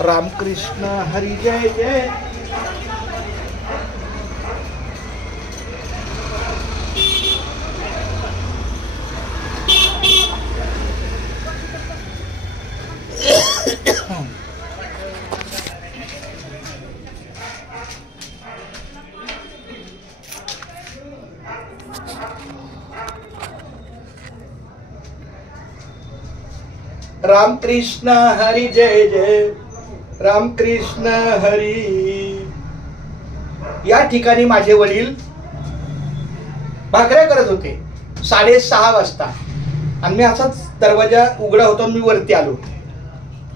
रामकृष्ण हरी जय जय. रामकृष्ण हरी जय जय. रामकृष्ण हरी. या ठिकाणी माझे वडील भाकऱ्या करत होते 6:30 वाजता आणि मी असाच दरवाजा उघडा होता. मी वरती आलो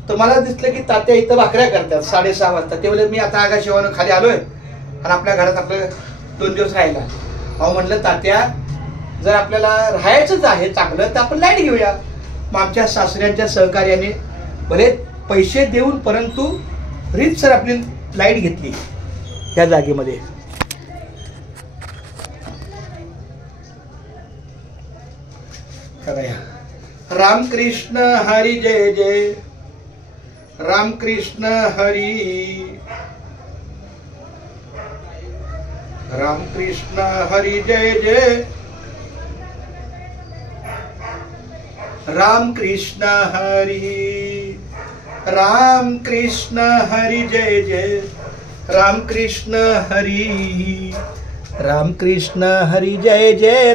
तर मला दिसलं की तात्या इथं भाकऱ्या करतात 6:30 वाजता. ते बोले मी आता आगाशिवानं खाली आलोय आणि आपल्या घरात आपलं 2 दिवस राहिला. अहो म्हणलं तात्या जर आपल्याला राहायचंच आहे चांगलं तर आपण लाईट घेऊया. मग आमच्या सासऱ्यांच्या सहकार्याने भले पैसे देऊन परंतु रीतसर आपली लाईट घेतली या जागेमध्ये. रामकृष्ण हरी जय जय. रामकृष्ण हरी. रामकृष्ण हरी जय जय. रामकृष्ण हरी. रामकृष्ण हरी जय जय. रामकृष्ण हरी. रामकृष्ण हरी जय जय.